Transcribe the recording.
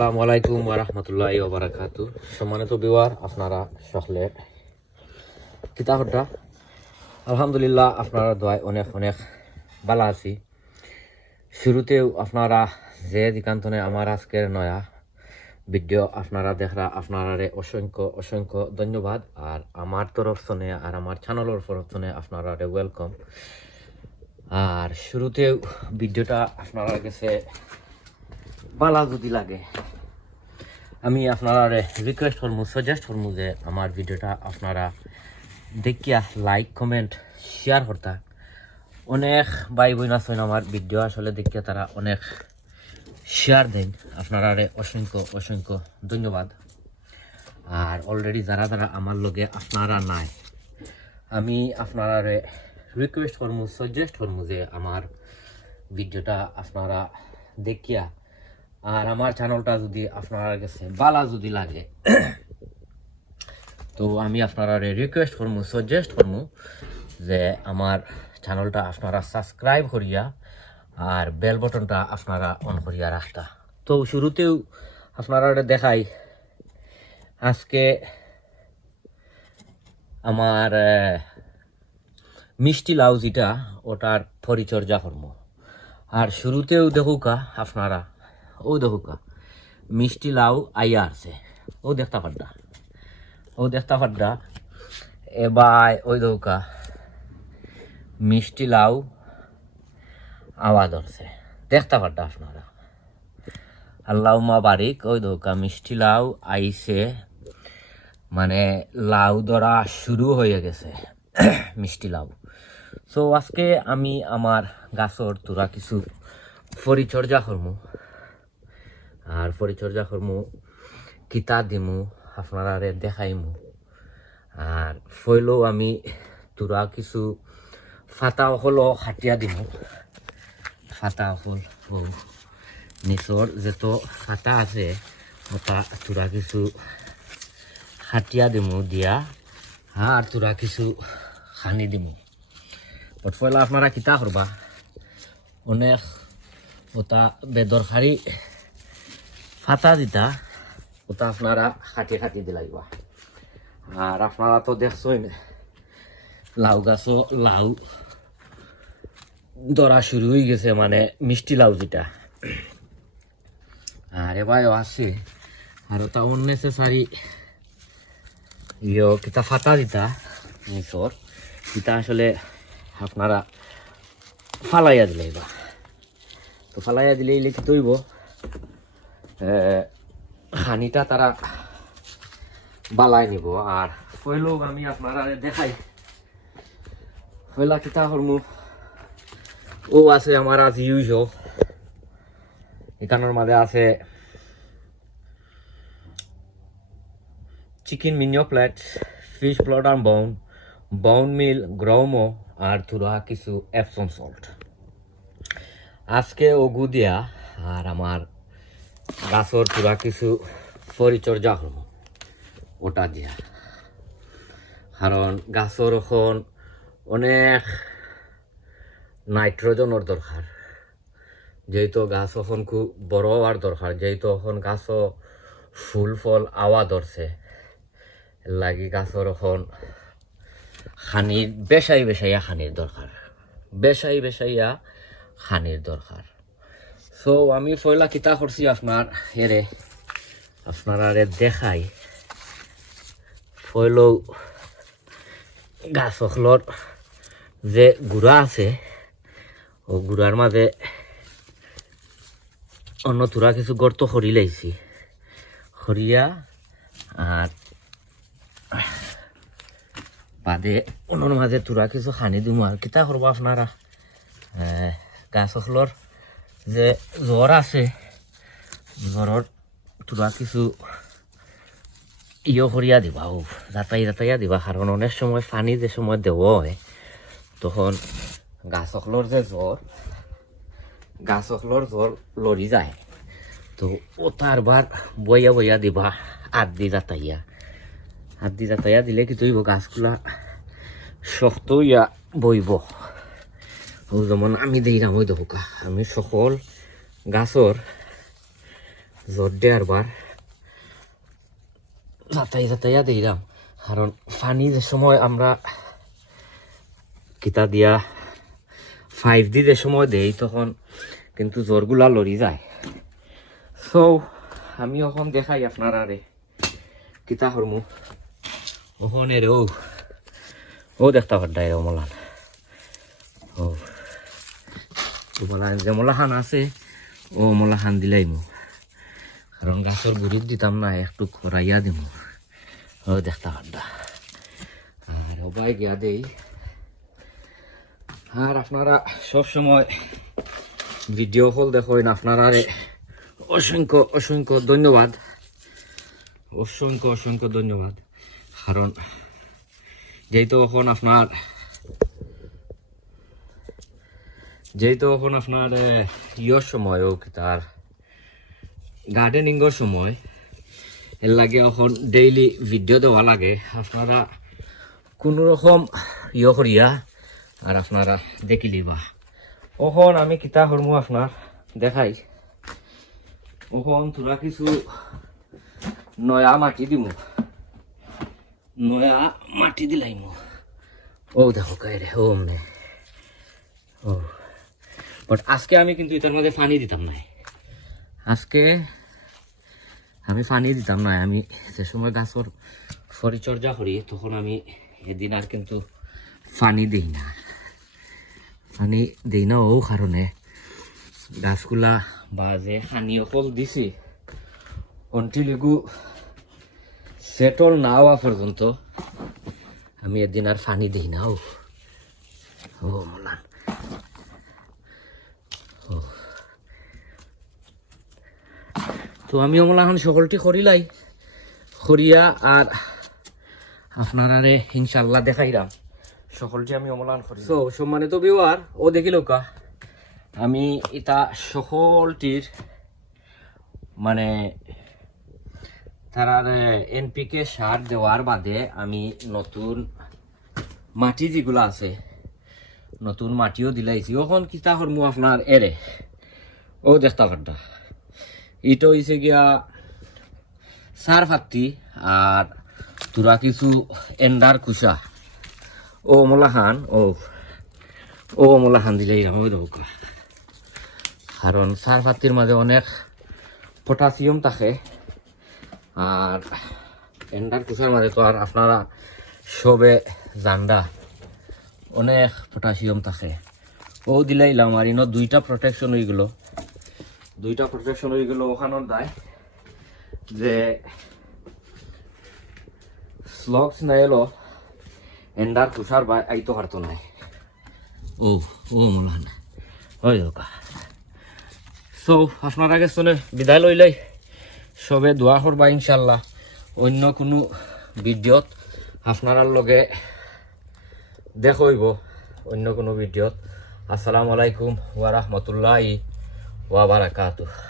আসসালামু আলাইকুম ওরহমতুল্লাহ ওবরাকাতু সম্মানিত বিওয়ার আপনারা সকলে কিতাবটা, আলহামদুলিল্লাহ আপনারা দোয়ায় অনেক অনেক ভালো আছি। শুরুতেও আপনারা যে দিকান্তনে আমার আজকের নয়া ভিডিও আপনারা দেখরা আপনারা অসংখ্য অসংখ্য ধন্যবাদ। আর আমার তরফ থেকে আর আমার চ্যানেলের তরফ থেকে আপনারা ওয়েলকাম আর শুরুতেও ভিডিওটা আপনারা কাছে ভালো যদি লাগে আমি আপনারা রিকোয়েস্ট করব সাজেস্ট করব যে আমার ভিডিওটা আপনারা দেখিয়া লাইক কমেন্ট শেয়ার করতা। অনেক ভাই বোন আছেন আমার ভিডিও আসলে দেখিয়া তারা অনেক শেয়ার দেন। আপনারা অসংখ্য অসংখ্য ধন্যবাদ। আর অলরেডি যারা যারা আমার লগে আপনারা নাই, আমি আপনারা রিকোয়েস্ট করব সাজেস্ট করব যে আমার ভিডিওটা আপনারা দেখিয়া আর আমার চ্যানেলটা যদি আপনার কাছে ভালো যদি লাগে, তো আমি আপনারা রিকোয়েস্ট করব সাজেস্ট করব যে আমার চ্যানেলটা আপনারা সাবস্ক্রাইব করিয়া আর বেল বটনটা আপনারা অন করিয়া রাখতা। তো শুরুতেও আপনারা দেখাই, আজকে আমার মিষ্টি লাউ যেটা, ওটার পরিচর্যা করব আর শুরুতেও দেখুকা আপনারা ও দেখুকা মিষ্টি লাউ আইয়া আছে ও দেখতা পাড্ডা। ও দেখতা পাড্ডা। এবার ওই দেখুকা মিষ্টি লাউ আওয়া ধরছে দেখতা পাড্ডা আপনারা। আল্লাহ মা বারিক, ওই দেখুকা মিষ্টি লাউ আইছে। মানে লাউ ধরা শুরু হয়ে গেছে, মিষ্টি লাউ। সো আজকে আমি আমার গাছর তোরা কিছু পরিচর্যা করমু। আর পরিচর্যা করমু, কিতা দিমু আপনারা দেখাইমু। আর ফইলেও আমি তোরা কিছু ফাতা হলো খাটিয়া দিমু। ফাতা হল ও নিচর যেত ফাতা আছে, ওটা তোরা কিছু খাটিয়া দিমু দিয়া। আর তোরা কিছু খানি দিমু। পয়লা আপনারা কিতা করবা অনেক ওটা বেদরকারি ফাতা দিতা, ওটা আপনারা খাটি খাটি দিলাইবা আর আপনারা তো দেখছেন লাউ গাছও লাউ ধরা শুরু হয়ে গেছে মানে মিষ্টি লাউ যেটা। আর এবারও আছে, আর ওটা অনেসেসারি ইয়ে কিতা ফাতা দিতা নিচর কিতা আসলে আপনারা ফালাইয়া দিলাইবা তো ফালাইয়া দিলে কি তৈব। খানিটা তারা বালাই নিব। আর পয়লো আমি আপনারা দেখাই। পয়লা কিতা হরমু? ও আছে আমার আজ ইউজ। এখানোর মাঝে আছে চিকেন মিনিও প্লেট, ফিশ প্লট আর বোন বোন মিল গ্রৌমো আর তুরা কিছু এপসন সল্ট আজকে ওগু দিয়া, আর আমার গাছর কিবা কিছু পরিচর্যা হল ওটা দিয়া। কারণ গাছর এখন অনেক নাইট্রোজেনের দরকার যেহেতু গাছ এখন খুব বড় হওয়ার দরকার যেহেতু এখন গাছ ফুল ফল আওয়া ধরছে লাগি গাছর এখন খানির বেশাই বেশাইয়া খানির দরকার বেশাই বেশাইয়া খানির দরকার সো আমি পয়লা কিতা করছি আপনার হেরে আপনারা দেখাই ফয়লো গাছ যে গুড়া আছে ও গুড়ার মাঝে অন্য তোরা কিছু গর্ত খড়ি লাইছি খড়িয়া আর বাদে অন্যর মাঝে তোরা কিছু খানি দিম আর কিতা করব আপনারা গাছ যে জ্বর আছে জ্বরের তোরা কিছু ইয়ে করিয়া দিবা ও যাতাই যাতাইয়া দিবা। কারণ অনেক সময় পানি যে সময় দেওয়া হয়, তখন গাছ অখলর যে জ্বর গাছ অখলর জ্বর লড়ি যায়। তো ও তারবার বইয়া বইয়া দিবা, আদি যাতাইয়া দি যাতাইয়া দিলে কি তৈব গাছগুলা শক্ত ইয়া বইব যেমন আমি দিলাম ওই দেখা আমি সকল গাছর জোর দেওয়ার বার যাতাই যাতাইয়া দিলাম কারণ ফানি যে সময় আমরা কিতা দিয়া ফাইভ ডি যে সময় দেই তখন কিন্তু জ্বরগুলা লড়ি যায়। সো আমি এখন দেখাই আপনার আরে কিতা হরমু ওখানে রে ও ও দেখতে পাড্ডাই রে মলান ও মলান যে মলাহান আছে, ও মলাহান দিলাই মু কারণ গাছের গুড়িত দিতাম না একটু খরাইয়া দিমু ও দেখতে পাড্ডা আর ওবাই গিয়া দেই। আর আপনারা সবসময় ভিডিও কল দেখেন আপনারা অসংখ্য অসংখ্য ধন্যবাদ। অসংখ্য অসংখ্য ধন্যবাদ। কারণ যেহেতু এখন আপনার যেহেতু এখন আপনার ইয়র সময় ও কি তার গার্ডেনিংয়ের সময়, এর লাগে এখন ডেইলি ভিডিও দেওয়া লাগে। আপনারা কোনো রকম ইয়ে করিয়া আর আপনারা দেখি লিবা। ওখন আমি কিতা করমু আপনার দেখাই। ওখন তোরা কিছু নয়া মাটি দিমু। নয়া মাটি দিলাইমু ও দেখো কাইরে ও মে। ও বাট আজকে আমি কিন্তু এটার মধ্যে পানি দিতাম না আজকে আমি পানি দিতাম না আমি যে সময় গাছর পরিচর্যা করি, তখন আমি এদিন আর কিন্তু পানি দিই না। পানি দিই না ও কারণে। গাছগুলা বা যে হানি অকল দিছি। অন্টিলিগু সেটল না হওয়া পর্যন্ত আমি এদিন আর পানি দিই না ও মলান। তো আমি অমলা এখন সকলটি করিলাই করিয়া আর আপনারারে ইনশাল্লাহ দেখাইলাম। সকলটি আমি অমলান করি তো সম্মানিত বিওয়ার ও দেখিল কা আমি এটা সকলটির মানে তারার এনপিকে সার দেওয়ার বাদে আমি নতুন মাটি যেগুলো আছে নতুন মাটিও দিলাইছি। ওখন কিতা করমু আপনার এরে? ও দেখতা পারটা ইটো হইছে গিয়া সার ফাত্তি আর তোরা কিছু এন্ডার কুসা ও মোলাহান ও ও মোলাহান দৌকা কারণ সার ফাত্তির মাঝে অনেক পটাশিয়াম থাকে আর এন্ডার কুসার মাঝে তো আর আপনারা সবে জান্ডা। অনেক পটাশিয়াম থাকে। ও দিলাইলাম আর ইনো দুইটা প্রোটেকশন হয়ে গেল। দুইটা প্রোটেকশন হয়ে গেল ওখানোর দায়। যে স্লগস না এলো এন্ডার তুষার বা আইতো পারতো নাই। ও ও মলান ওই ওকা। সো আপনার আগে চলে বিদায় লইলাই সবে দোয়া করবা ইনশাল্লাহ অন্য কোনো ভিডিওত আপনার লগে দেখইব অন্য কোনো ভিডিওত। আসসালামু আলাইকুম ওয়া রাহমাতুল্লাহি ওয়া বারাকাতুহু